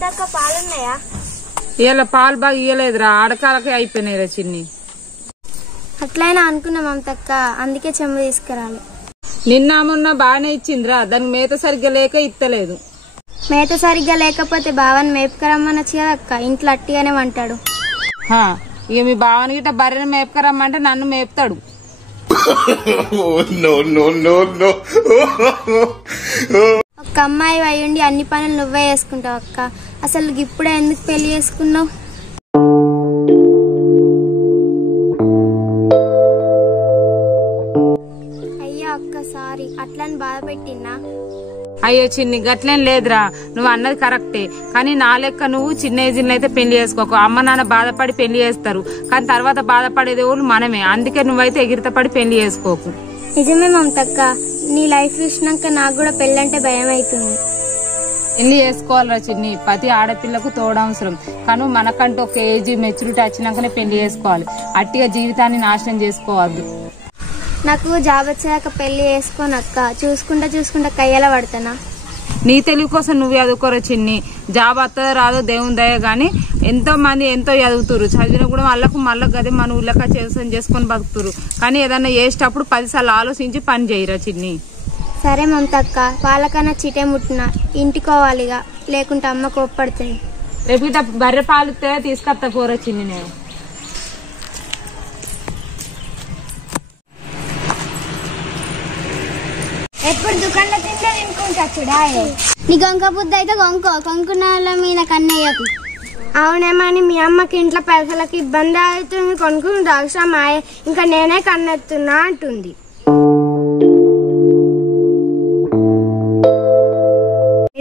మమతక్క పాలున్నాయా? ఇలా పాలు బాగా ఇయ్యలేదురా, ఆడకాలకే అయిపోయినాయిరా చిన్ని. అట్లయినా అనుకున్నా మమతక్క, అందుకే చెంబు తీసుకురాలి. నిన్న మొన్న బాగానే ఇచ్చిందిరా, దానికి మేత సరిగ్గా లేక ఇత్తలేదు. మేత సరిగ్గా లేకపోతే బావని మేపుకరమ్మనొచ్చు కదా అక్క, ఇంట్లో అట్టిగానే వంటాడు. ఇక మీ బావని గిట్ట బర్రెని మేపుకరమ్మంటే నన్ను మేపుతాడు. ఒక్క అమ్మాయి అయ్యుండి అన్ని పనులు నువ్వే చేసుకుంటావు అక్క. అసలు ఇప్పుడే ఎందుకు పెళ్లి చేసుకున్నావు? అయ్యో అక్క సారీ, అట్లని బాధ పెట్టినా? అయ్యో చిన్ని గట్లేం లేదురా, నువ్వు అన్నది కరెక్టే. కానీ నా లెక్క నువ్వు చిన్న ఏజ్ లో అయితే పెళ్లి చేసుకోకు. అమ్మ నాన్న బాధపడి పెళ్లి చేస్తారు, కానీ తర్వాత బాధపడేది ఎవరు మనమే. అందుకే నువ్వైతే ఎగిరితపడి పెళ్లి చేసుకోకు. నిజమే మమతక్క, నీ లైఫ్ చూసినాక నాకు కూడా పెళ్ళంటే భయం అవుతుంది. పెళ్లి చేసుకోవాలరా చిన్ని, ప్రతి ఆడపిల్లకు తోడవసరం. కానీ మనకంటూ ఒక ఏజ్ మెచ్యూరిటీ వచ్చినాకనే పెళ్లి చేసుకోవాలి. అట్టిగా జీవితాన్ని నాశనం చేసుకోవద్దు. నాకు జాబ్ వచ్చాక పెళ్లి చేసుకోనక్క, చూసుకుంటా కయ్యలా పడతానా? నీ తెలివి కోసం నువ్వు చదువుకోరా చిన్ని. జాబ్ వస్తుందో రాదో దేవుని దయ, గానీ ఎంతో మంది ఎంతో చదువుతురు, చదివిన కూడా మళ్ళీ గదే మన ఊళ్ళక చేసుకొని బతుకుతురు. కానీ ఏదన్నా చేసేటప్పుడు 10 సార్లు ఆలోచించి పని చేయరా చిన్ని. సరే మమతక్క, వాళ్ళకన్నా చిటే ముట్టిన ఇంటికోవాలిగా, లేకుంటే అమ్మ కోప్పడుతుంది. రేపు ఇట్లా బర్రె పాలు తీసుకొస్తా పోరా చిన్ని. నేను ఎప్పుడు దుకాణంలో తింటే తినుకుంటా చూడా. నీ గొంక బుద్ధి అయితే కొనుక్కున్న వాళ్ళ మీద కన్నయ్యకు. అవునేమని మీ అమ్మకి ఇంట్లో పైసలకి ఇబ్బంది అవుతుంది, కొనుక్కుని అవసరం ఆయే, ఇంకా నేనే కన్నెత్తున్నా అంటుంది.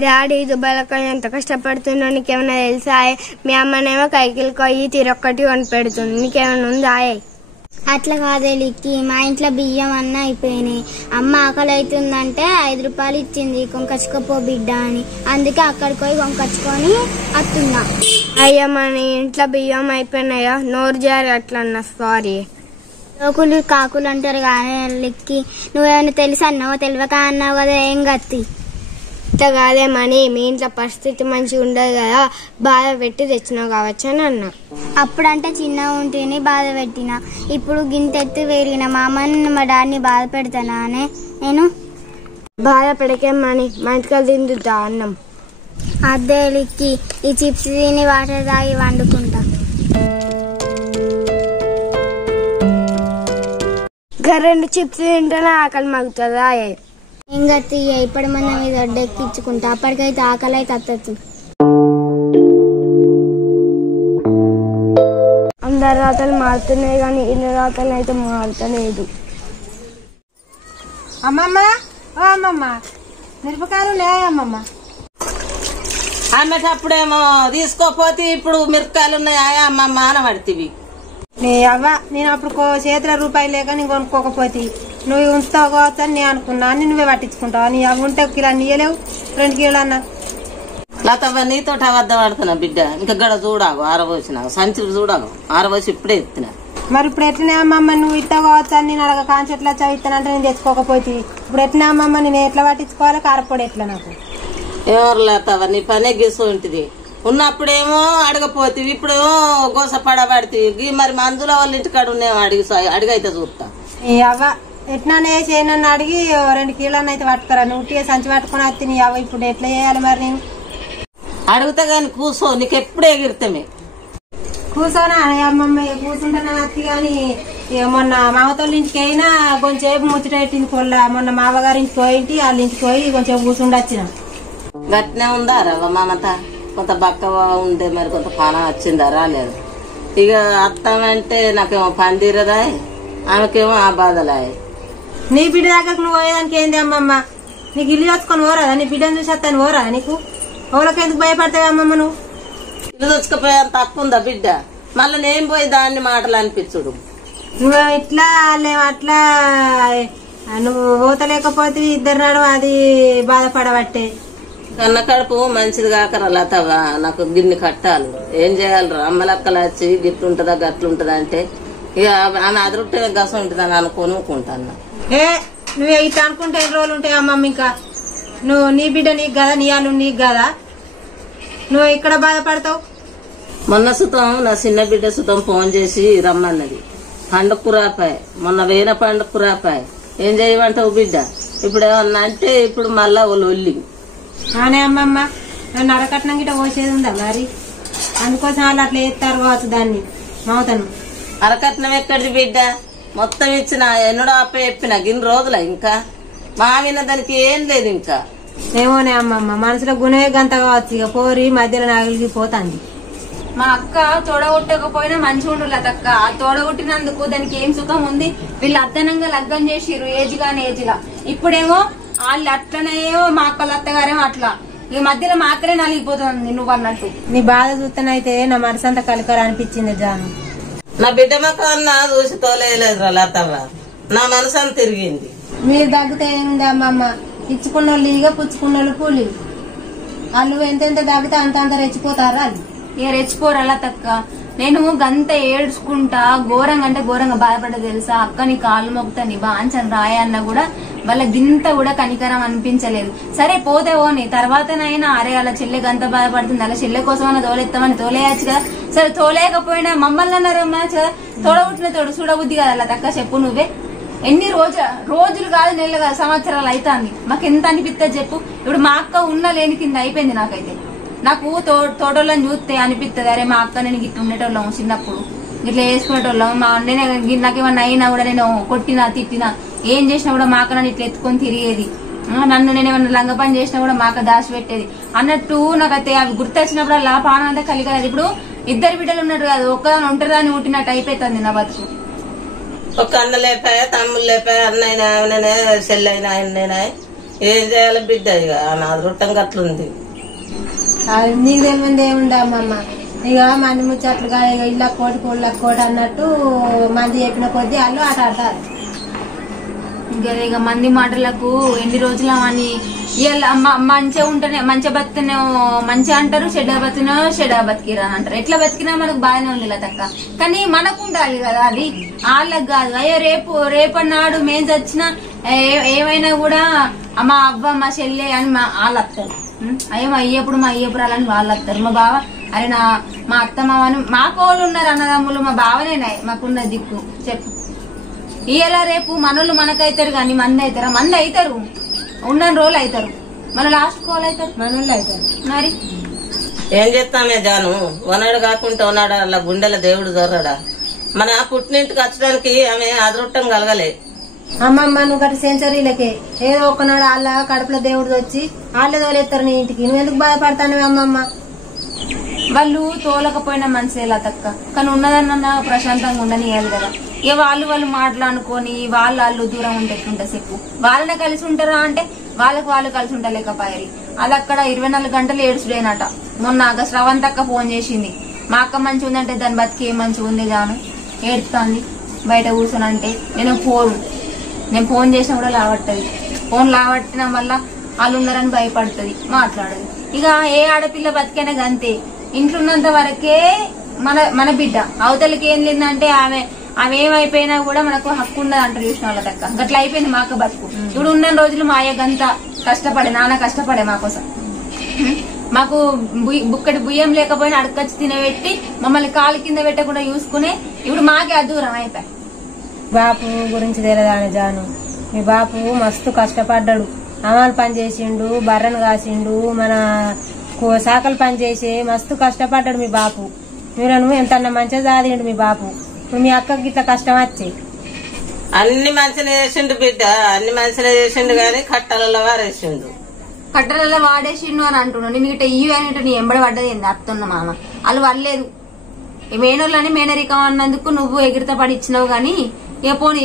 డాడీ దుబాయ్లకి ఎంత కష్టపడుతున్నా నీకేమైనా తెలుసా? మీ అమ్మనేమో కైకిలు కొయ్యి తిరొక్కటి కొని పెడుతుంది, నీకేమైనా ఉందా? అట్లా కాదే లిక్కి, మా ఇంట్లో బియ్యం అన్న అయిపోయినాయి. అమ్మ ఆకలి అవుతుందంటే 5 రూపాయలు ఇచ్చింది, కొనుకొచ్చుకోపో బిడ్డ అని. అందుకే అక్కడికి పోయి కొనుకొచ్చుకొని అత్తున్నా. అయ్యా మన ఇంట్లో బియ్యం అయిపోయినాయా? నోరు జారి అట్లా అన్నా, సారీ. లోకులు కాకులు అంటారు కానీ లిక్కి, నువ్వేమైనా తెలుసు అన్నావు, తెలియక అన్నావు కదా, ఏం గత్తి. ఇట్లా కాదేమని, మీ ఇంట్లో పరిస్థితి మంచిగా ఉండదు కదా, బాధ పెట్టి తెచ్చినావు కావచ్చు అని అన్నా. అప్పుడంటే చిన్నగా ఉంటేనే బాధ పెట్టినా, ఇప్పుడు గింతెత్తి పెరిగిన మా అమ్మని మా డాడీని బాధ పెడతానా అనే నేను? బాధ పెడకేమని, మా ఇంటికి తిందుతా అన్నం. అదే లిక్కి, ఈ చిప్స్ తిని వాటర్ తాగి వండుకుంటా. 2 చిప్స్ తింటేనే ఆకలి మగ్గుతుందా? ఇంకా తీయ, ఇప్పుడు మన మీద అడ్డెక్కించుకుంటా, అప్పటికైతే ఆకలి అయితే అత్తచ్చు. అందరి రాతలు మారుతున్నాయి కానీ ఇన్ని రాతలు అయితే మారుతలేదు. అమ్మమ్మ ఓ అమ్మమ్మ, మిరపకాయలు ఉన్నాయమ్మమ్మ? అమ్మేటప్పుడేమో తీసుకోపోతే ఇప్పుడు మిరపకాయలు ఉన్నాయా అమ్మమ్మ అని పడుతుంది. అవ్వ, నేను అప్పుడు చేతుల రూపాయలు లేక నేను కొనుక్కోకపోతే నువ్వు ఉంచుతావు కావచ్చు అని నేను అనుకున్నా. నువ్వే పట్టించుకుంటావు. నీ అవి ఉంటే కిలో నీయలేవు, 2 కిలోలు అన్నా. లతవ్వ నీతో అబద్ధం ఆడుతున్నా బిడ్డ. ఇంకా గడ చూడాగు, ఆరబోసిన సంచులు చూడాగు, ఆరబోసి ఇప్పుడే ఎత్తున్నా. మరి ఇప్పుడు ఎట్లనే అమ్మమ్మ, నువ్వు ఇస్తావు కావచ్చు అని నేను అడగ కాన్సెట్లు వచ్చా ఇస్తానంటే నేను తెచ్చుకోకపోతే ఇప్పుడు ఎట్లనే అమ్మమ్మ, నేను ఎట్లా పట్టించుకోవాలి? కారపొడి ఎట్లా నాకు? ఎవరు లతవ్వ, నీ పనే గీసు ఉంటుంది. ఉన్నప్పుడేమో అడగపోతే, ఇప్పుడేమో గోస పడబడితే. మరి మందుల వాళ్ళ ఇంటికాడ ఉన్నామో అడిగైతే చూస్తా. అవ్వ ఎట్లనే చేయనన్ను అడిగి 2 కిలోలు అయితే పట్టుకురా. నువ్వు సంచి పట్టుకుని వస్తే నీ అవ్వ ఇప్పుడు ఎట్లా చేయాలి మరి? నేను అడుగుతా గాని కూసో, నీకు ఎప్పుడు ఎగిరితమే. కూర్చోనా అమ్మమ్మ, కూర్చుంటాను అత్తి. గాని మొన్న మామతోళ్ళ ఇంటికి అయినా కొంచెంసేపు ముచ్చటెట్టింది పొల్ల. మొన్న మామగారింటికి పోయింటి, వాళ్ళ ఇంటికి పోయి కొంచెం కూర్చుండొచ్చిన. గట్నే ఉందా రవ్వ మమత? కొంత బక్కగా ఉండే, మరి కొంత పానం వచ్చిందా రాలేదు. ఇక అత్తామంటే నాకేమో పని తీరదా, ఆమెకేమో ఆ బాధలాయ్. నీ బిడ్డ దగ్గరకు నువ్వు పోయేదానికి ఏంది అమ్మమ్మ? నీకు ఇల్లు వచ్చుకొని పోరాదా? నీ బిడ్డను చూసి వస్తాను పోరాదా నీకు? ఓళ్ళకి ఎందుకు భయపడతావు అమ్మమ్మ? నువ్వు ఇల్లు తెచ్చుకుపోయేంత తక్కువ ఉందా బిడ్డ? మళ్ళీ నేను పోయి దాన్ని మాటలు అనిపించుడు. నువ్వు ఇట్లా అట్లా నువ్వు పోతలేకపోతే ఇద్దరు నాడు అది బాధపడబట్టే. కన్న కడుపు మంచిది కాకరా లతవ్వ, నాకు గిన్నె కట్టాలి. ఏం చేయాలరా? అమ్మలక్కలు వచ్చి గిట్లుంటదా గట్లుంటదా అంటే ఇక ఆమె అదృష్టే గసం ఉంటుందని అనుకుంటాను. నువ్వు ఇట్లా అనుకుంటే 2 రోజులు ఉంటాయి అమ్మమ్మ. ఇంకా నువ్వు నీ బిడ్డ నీకు కదా, నీ వాళ్ళు నీకు కదా. నువ్వు ఇక్కడ బాధపడతావు? మొన్న సుతం నా చిన్న బిడ్డ సుతం ఫోన్ చేసి రమ్మన్నది. పండుగకు రాపాయి, మొన్న వేన పండుగకు రాపాయి. ఏం చేయమంటావు బిడ్డ? ఇప్పుడు ఏమన్నా అంటే ఇప్పుడు మళ్ళా ఒళ్ళి ఆనే అమ్మమ్మ నన్ను అరకట్నం గిట్ట పోసేది ఉందా మరి? అందుకోసం వాళ్ళు అట్లా చేస్తారు కావచ్చు దాన్ని మమతను. అరకట్నం ఎక్కడిది బిడ్డ? మొత్తం ఇచ్చిన ఎన్నడో అప్ప చెప్పిన గిన్ని రోజుల ఇంకా మామిన దానికి ఏం లేదు ఇంకా. ఏమోనే అమ్మమ్మ మనసులో గుణమే గంత కావచ్చు. ఇక పోరి మధ్యలో నాగిలికి పోతాంది. మా అక్క తోడగొట్టకపోయినా మంచిగా ఉండు లతక్క. తోడగొట్టినందుకు దానికి ఏం సుఖం ఉంది? వీళ్ళు అద్దనంగా లగ్గం చేసిర్రు ఏజ్ గాని ఏజ్లా. ఇప్పుడేమో వాళ్ళు అట్లనేమో మా అక్కల అత్తగారేమో అట్లా. ఈ మధ్యలో మాత్రమే నలిగిపోతుంది నువ్వు అన్నట్టు. నీ బాధ చూస్తేనైతే నా మనసంతా కలికర అనిపించింది జాను. నా బిడ్డ మొక్కన్నా చూసి తోలేదు లతవ్వ. నా మనసు అంత తిరిగింది. మీరు దగ్గితే ఏముంది అమ్మమ్మ? ఇచ్చుకున్న వాళ్ళు ఇక పుచ్చుకున్న వాళ్ళు కూలి. వాళ్ళు ఎంతెంత దగ్గితే అంత రెచ్చిపోతారా? అది ఇక రెచ్చిపోరలా తక్క. నేను గంత ఏడ్చుకుంటా ఘోరంగా అంటే ఘోరంగా బాధపడ్డా తెలుసా అక్క. నీ కాళ్ళు మొక్కుతా నీ బాంచని రాయన్న కూడా వాళ్ళ గింత కూడా కనికరం అనిపించలేదు. సరే పోతే ఓని తర్వాతనైనా అరే అలా చెల్లె గంత బాధపడుతుంది, అలా చెల్లె కోసమన్నా తోలెత్తామని తోలేయచ్చు కదా. సరే తోలేకపోయినా మమ్మల్ని అన్నారు కదా, తోడబుట్టిన తోడు చూడబుద్ధి కదా అలా తక్క. చెప్పు నువ్వే. ఎన్ని రోజులు కాదు నెలలు కాదు సంవత్సరాలు అవుతాంది. మాకు ఎంత అనిపిస్తుంది చెప్పు. ఇప్పుడు మా అక్క ఉన్న లేని కింద అయిపోయింది నాకైతే. నాకు తోటోళ్ళని చూస్తే అనిపిస్తుంది అరే మా అక్క నేను గిట్ల ఉండేటోళ్ళం చిన్నప్పుడు ఇట్లా వేసుకునేటోళ్ళం. మా నాకేమన్నా అయినా కూడా నేను కొట్టినా తిట్టినా ఏం చేసినా కూడా మా అక్క నన్ను ఇట్లా ఎత్తుకొని తిరిగేది. నన్ను నేను ఏమన్నా లంగ పని చేసినా కూడా మా అక్క దాచి పెట్టేది అన్నట్టు నాకైతే అవి గుర్తొచ్చినప్పుడు అలా పానం అంతా కలిగలేదు. ఇప్పుడు ఇద్దరు బిడ్డలు ఉన్నట్టు కాదు, ఒక్కదాని ఒంటరిదాన్ని ఊటినట్టు అయిపోతుంది నా బతుకు. ఒక అన్న లేపాయ, తమ్ముళ్ళు లేపాయ, అన్నైనా ఆయననే చెల్లైనా ఆయనైనా ఏం చేయాలి బిడ్డ? ఇక నా అదృష్టం గట్లుంది. నీకు తెలియదు ఏముంది అమ్మమ్మ. ఇక మంది ముచ్చట్లుగా ఇక ఇళ్ళ కోటి కోటి అన్నట్టు మంది చెప్పిన కొద్దీ వాళ్ళు ఆట ఆడతారు. ఇక మంది మాటలకు ఎన్ని రోజులు అని మంచిగా ఉంటేనే మంచిగా బతికినే మంచిగా అంటారు, చెడ్డ బతికినా చెడ్డ బతికిరా అని అంటారు. ఎట్లా బతికినా మనకు బాగానే ఉంది తక్క. కానీ మనకు ఉండాలి కదా అది, వాళ్ళకి కాదు. అయ్యో రేపన్నాడు మేం చచ్చినా ఏమైనా కూడా మా అవ్వ మా చెల్లె అని వాళ్ళు వస్తారు. అయ్యో మా అయ్యప్పుడు అని వాళ్ళు వస్తారు. మా బావ అరే మా అత్త మామని మా కోళ్ళు ఉన్నారు అన్నదమ్ములు, మా బావనేనాయి మాకున్న దిక్కు చెప్పు. ఇలా రేపు మనోళ్ళు మనకైతారు కానీ మంది అవుతారా? మంది అవుతారు, ఉన్న రోజులు అవుతారు, మన లాస్ట్ కోల్ అవుతారు, మనోళ్ళు అవుతారు. మరి ఏం చేస్తామే జాను? వనాడు కాకుండా ఉన్నాడా అలా గుండెల దేవుడు జొర్రడా? మన పుట్టినింటికి వచ్చడానికి ఆమె అదృష్టం కలగలే. అమ్మమ్మ నువ్వు గట్ట సెంచరీలకే ఏదో ఒకనాడు వాళ్ళ కడుపులో దేవుడు వచ్చి వాళ్ళే తోలేస్తారు నీ ఇంటికి. నువ్వు ఎందుకు బాధపడతాను అమ్మమ్మ? వాళ్ళు తోలకపోయినా మంచిదేలా తక్క, కానీ ఉన్నదన్న ప్రశాంతంగా ఉండనియాలి కదా. ఇక వాళ్ళు మాట్లాడుకొని వాళ్ళు దూరం ఉంటే ఎట్లుంటే చెప్పు. వాళ్ళనే కలిసి ఉంటారా అంటే వాళ్ళు కలిసి ఉండలేకపోయారు. అది అక్కడ 24 గంటలు ఏడుచుడేనట. మొన్న శ్రవంతక్క ఫోన్ చేసింది, మా అక్క మంచిగా ఉందంటే దాని బతికి ఏం మంచిగా ఉంది జాను ఏడుతుంది బయట కూర్చొని అంటే నేను ఫోన్ చేసినా కూడా లావట్టది. ఫోన్ లావట్టడం వల్ల వాళ్ళు ఉన్నారని భయపడుతుంది, మాట్లాడదు. ఇక ఏ ఆడపిల్ల బతికైనా గంతే, ఇంట్లో ఉన్నంత వరకే మన బిడ్డ. అవతలకి ఏం లేదంటే ఆమె ఏమైపోయినా కూడా మనకు హక్కు ఉన్నది అంటారు చూసిన వాళ్ళ తక్క. గట్లా అయిపోయింది మా అక్క బతుకు. ఇప్పుడు ఉన్న రోజులు మా అయ్య గంత కష్టపడే, నాన్న కష్టపడే మా కోసం. మాకు బుక్కడి బియ్యం లేకపోయినా అడకొచ్చి తినబెట్టి మమ్మల్ని కాలు కింద పెట్టకుండా చూసుకునే ఇప్పుడు మాకే అదూరం అయిపోయి. బాపు గురించి తెలియదాని జాను. మీ బాపు మస్తు కష్టపడ్డాడు, అమలు పని చేసిండు, బర్రెను కాసిండు, మన శాఖలు పని చేసి మస్తు కష్టపడ్డాడు మీ బాపు. మీరు ఎంత మంచిగా చదివిండు మీ బాపు. ఇప్పుడు మీ అక్కకి ఇట్లా కష్టం వచ్చి అన్ని మంచిగా చేసిండు బిడ్డ, అన్ని మంచిగా చేసిండు గాని కట్టలలో వారేసిండు. కట్టలలో వాడేసిండు అని అంటున్నాడు. నేను ఇట్లా ఇయ్యి అనేట నీ ఎంబడి పడ్డది ఏంది అత్తున్న మామ. వాళ్ళు వల్లేదు మేనోళ్ళని మేనరికం అన్నందుకు నువ్వు ఎగిరిత పడి ఇచ్చినావు గాని ఇక పోనీ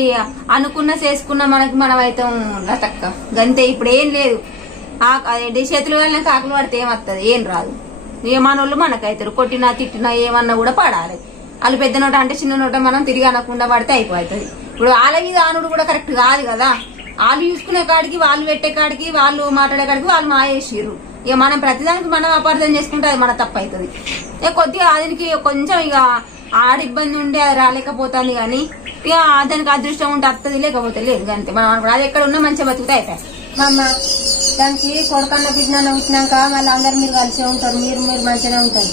అనుకున్న చేసుకున్న మనమైతే తక్క గంతే. ఇప్పుడు ఏం లేదు, చేతులు వెళ్ళిన కాకులు పడితే ఏమత్తది? ఏం రాదు. ఇక మనోళ్ళు మనకైతారు, కొట్టినా తిట్టినా ఏమన్నా కూడా పడాలి. వాళ్ళు పెద్ద నోట అంటే చిన్న నోట మనం తిరిగి అనకుండా పడితే అయిపోతుంది. ఇప్పుడు వాళ్ళ మీద ఆనుడు కూడా కరెక్ట్ కాదు కదా. వాళ్ళు చూసుకునే కాడికి, వాళ్ళు పెట్టే కాడికి, వాళ్ళు మాట్లాడే కాడికి వాళ్ళు మాయేసిర్రు. ఇక మనం ప్రతిదానికి మనం అపార్థం చేసుకుంటే అది మన తప్పు అవుతుంది. ఇక కొద్దిగా దానికి కొంచెం ఇక ఆడ ఇబ్బంది ఉండి అది రాలేకపోతుంది కానీ ఇక దానికి అదృష్టం ఉంటే వస్తుంది, లేకపోతే లేదు అంతే. మనం అది ఎక్కడ ఉన్నా మంచిగా బతుకుతా అయిపోయాయి. దానికి కొడుకన్న బిడ్డన్న పుట్టినాక మళ్ళీ అందరు మీరు కలిసే ఉంటారు, మీరు మంచిగానే ఉంటారు.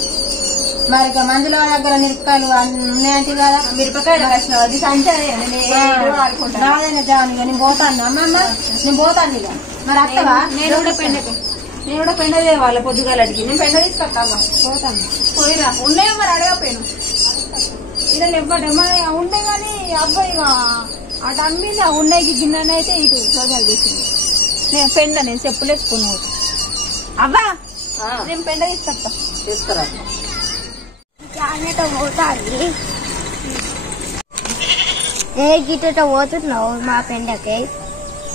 మరి ఇక మందుల దగ్గర మిరపకాయలు ఉన్నాయంటే కదా, మిరపకాయలు రాదైనా జాను ఇక నేను పోతాను. అమ్మమ్మ నేను పోతాను ఇక. మరి అత్తవా? నేను కూడా పెండ తేవాలి పొద్దుగాలడికి. నేను పెండ తీసుకొస్తావా? పోతాను. పోయిరా. ఉన్నాయో మరి అడగపోయాను. ఇలా ఇవ్వడమ్మా ఉండే కానీ అబ్బాయి అటు అమ్మింది. ఆ ఉన్నాయి గిన్నె అయితే ఇటు రోజాలు తీసింది. నేను చెప్పులేసుకున్నావు. అవ్వా నేను పెండ తీసుకొస్తా. తీసుకురా. పోతాంది. ఏ గిట్ట పోతున్నావు మా పెండకి?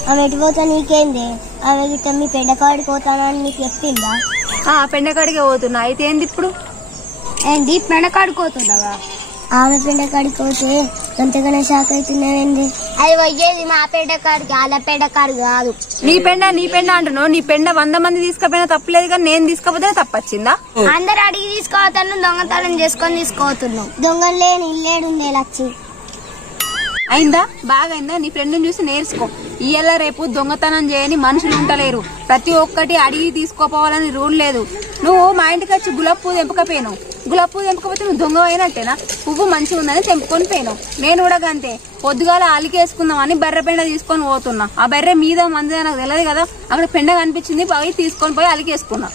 ఆమె ఎటు పోతా నీకేంది? ఆమె గిట్ట మీ పెండకాడికి పోతానని నీకు చెప్పిందా? పెండకాడికి పోతున్నా. అయితే ఏంది ఇప్పుడు? ఏంది పెండకాడికి పోతున్నావా? ఆమె పెండకాడికి పోతే అంతగానే షాక్ అవుతున్నావేంది? అది పోయేది మా పెండకాడికి, వాళ్ళ పెండకాడు కాదు. నీ పెండ అంటున్నావు. నీ పెండ 100 మంది తీసుకుపోయినా తప్పలేదు కానీ నేను తీసుకపోతే తప్పొచ్చిందా? అందరు అడిగి తీసుకోవతాను, దొంగతనం చేసుకొని తీసుకోతున్నావు. దొంగలు లేని ఇల్లేడుండే లచ్చి. అయిందా? బాగా అయిందా? నీ ఫ్రెండ్ని చూసి నేర్చుకో. ఇయ్యాల రేపు దొంగతనం చేయని మనుషులు ఉంటలేరు. ప్రతి ఒక్కటి అడిగి తీసుకోపోవాలని రూల్ లేదు. నువ్వు మా ఇంటికి వచ్చి గులాబ్ పువ్వు తెంపకపోయినావు. గులాబ్ పువ్వు తెంపకపోతే నువ్వు దొంగ అయినట్టేనా? పువ్వు మంచిగా ఉందని తెంపుకొని పోయినావు. నేను కూడా అంతే. పొద్దుగాల అలికేసుకుందామని బర్రె పెండ తీసుకొని పోతున్నా. ఆ బర్రె మీద మంది నాకు తెలియదు కదా, అక్కడ పెండ కనిపించింది, పోయి తీసుకొని పోయి అలికేసుకున్నా.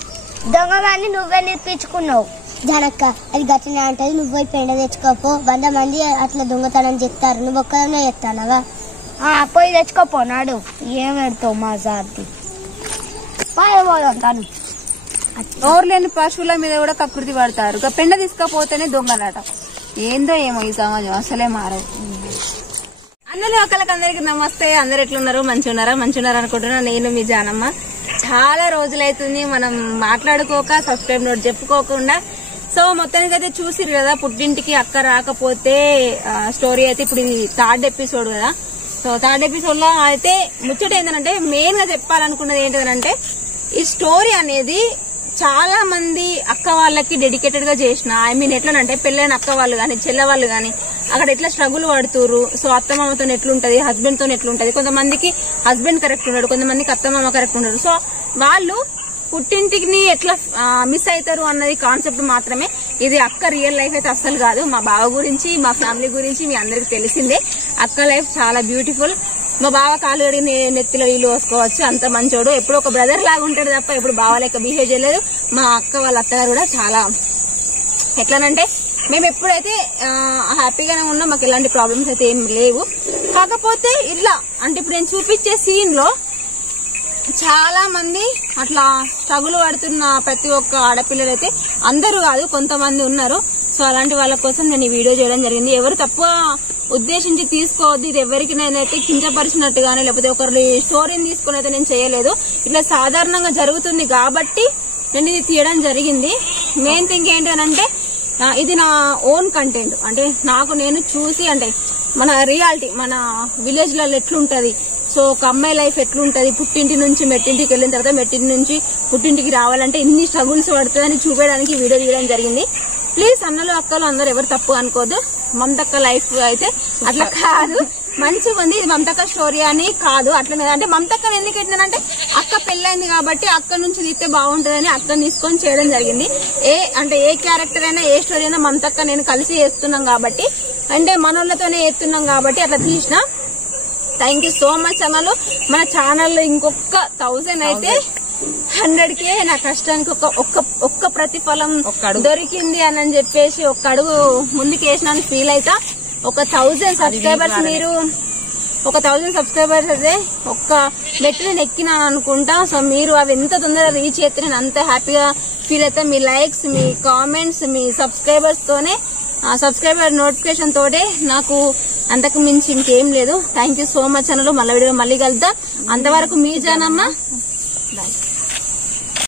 దొంగగాన్ని నువ్వే నేర్పించుకున్నావు. జనక్క అది గట్టినే అంటది. నువ్వు పోయి పెండ తెచ్చుకోపో. 100 మంది అట్లా దొంగతనం చెప్తారు, నువ్వు ఒక్కదనే చెప్తానవా? పోయి తెచ్చుకోపోనాడు. ఏం పెడతావు మా జాతి? పోదాం. నోరు లేని పశువుల మీద కూడా కకృతి పడతారు. పెండ తీసుకపోతేనే దొంగలాట. ఏందో ఏమో ఈ సమాజం అసలే మారవు. అందరూ ఒకళ్ళకి నమస్తే. అందరు ఎట్లున్నారు? మంచిగా ఉన్నారా అనుకుంటున్నా. నేను మీ జానమ్మ. చాలా రోజులైతుంది మనం మాట్లాడుకోక, సబ్స్క్రైబ్ నోట్ చెప్పుకోకుండా. సో మొత్తానికి అయితే చూసిరు కదా, పుట్టింటికి అక్క రాకపోతే స్టోరీ అయితే ఇప్పుడు ఇది 3rd ఎపిసోడ్ కదా. సో 3rd ఎపిసోడ్ లో అయితే ముచ్చట ఏంటంటే, మెయిన్ గా చెప్పాలనుకున్నది ఏంటంటే, ఈ స్టోరీ అనేది చాలా మంది అక్క వాళ్ళకి డెడికేటెడ్ గా చేసిన. ఐ మీన్ ఎట్లనంటే, పెళ్ళైన అక్క వాళ్ళు గాని, చెల్లె వాళ్ళు గాని అక్కడ ఎట్లా స్ట్రగుల్ పడుతురు. సో అత్తమామతో ఎట్లుంటది, హస్బెండ్ తో ఎట్లుంటది. కొంతమందికి హస్బెండ్ కరెక్ట్ ఉన్నాడు, కొంతమందికి అత్తమామ కరెక్ట్ ఉన్నాడు. సో వాళ్ళు పుట్టింటికి ఎట్లా మిస్ అవుతారు అన్నది కాన్సెప్ట్ మాత్రమే. ఇది అక్క రియల్ లైఫ్ అయితే అస్సలు కాదు. మా బావ గురించి, మా ఫ్యామిలీ గురించి మీ అందరికి తెలిసిందే. అక్క లైఫ్ చాలా బ్యూటిఫుల్. మా బావ కాలు కడిగి నెత్తిలో నీళ్ళు పోసుకోవచ్చు, అంత మంచోడు. ఎప్పుడు ఒక బ్రదర్ లాగా ఉంటాడు తప్ప ఎప్పుడు బావ లెక్క బిహేవ్ చేయలేదు. మా అక్క వాళ్ళ అత్తగారు కూడా చాలా ఎట్లానంటే, మేము ఎప్పుడైతే హ్యాపీగానే ఉన్నాం, మాకు ఎలాంటి ప్రాబ్లమ్స్ అయితే ఏం లేవు. కాకపోతే ఇట్లా అంటే ఇప్పుడు నేను చూపించే సీన్ లో చాలా మంది అట్లా స్ట్రగుల్ పడుతున్న ప్రతి ఒక్క ఆడపిల్లలు అయితే, అందరూ కాదు కొంతమంది ఉన్నారు. సో అలాంటి వాళ్ళ కోసం నేను ఈ వీడియో చేయడం జరిగింది. ఎవరు తక్కువ ఉద్దేశించి తీసుకోవద్దు. ఇది ఎవరికి నేనైతే కించపరిచినట్టుగానే లేకపోతే ఒకరి స్టోరీని తీసుకుని అయితే నేను చేయలేదు. ఇట్లా సాధారణంగా జరుగుతుంది కాబట్టి నేను ఇది తీయడం జరిగింది. మెయిన్ థింగ్ ఏంటంటే, ఇది నా ఓన్ కంటెంట్. అంటే నాకు నేను చూసి, అంటే మన రియాలిటీ, మన విలేజ్ లలో ఎట్లుంటది, సో ఒక అమ్మాయి లైఫ్ ఎట్లుంటది, పుట్టింటి నుంచి మెట్టింటికి వెళ్ళిన తర్వాత మెట్టింటి నుంచి పుట్టింటికి రావాలంటే ఇన్ని స్ట్రగుల్స్ పడుతుందని చూపించడానికి వీడియో తీయడం జరిగింది. ప్లీజ్ అన్నలు అక్కలు అందరూ ఎవరు తప్పు అనుకోదు. మమతక్క లైఫ్ అయితే అట్లా కాదు, మంచిగా ఉంది. ఇది మమతక్క స్టోరీ అని కాదు, అట్లనే. అంటే మమతక్కని ఎందుకు పెట్టినానంటే, అక్క పెళ్ళైంది కాబట్టి అక్క నుంచి తీస్తే బాగుంటుందని అక్కని తీసుకొని చేయడం జరిగింది. ఏ క్యారెక్టర్ అయినా, ఏ స్టోరీ అయినా మమతక్క నేను కలిసి చేస్తున్నాం కాబట్టి, అంటే మనోళ్ళతోనే చేస్తున్నాం కాబట్టి అట్లా తీసిన. థ్యాంక్ యూ సో మచ్ అన్నలు. మన ఛానల్లో ఇంకొక 1000 అయితే 100K నా కష్టానికి ఒక్క ప్రతిఫలం దొరికింది అని చెప్పేసి ఒక్క అడుగు ముందుకు వేసినాను ఫీల్ అవుతా. ఒక 1000 సబ్స్క్రైబర్స్ మీరు ఒక 1000 సబ్స్క్రైబర్స్ అయితే ఒక్క మెట్టు ఎక్కినా అనుకుంటా. సో మీరు అవి ఎంత తొందరగా రీచ్ అయితే నేను అంత హ్యాపీగా ఫీల్ అవుతా. మీ లైక్స్, మీ కామెంట్స్, మీ సబ్స్క్రైబర్స్ తోనే, సబ్స్క్రైబర్ నోటిఫికేషన్ తోటే నాకు అంతకు మించి ఇంకేం లేదు. థ్యాంక్ యూ సో మచ్ అన్నలు. మళ్ళీ వీడియో మళ్ళీ కలుద్దాం. అంతవరకు మీ జానమ్మ. బాయ్.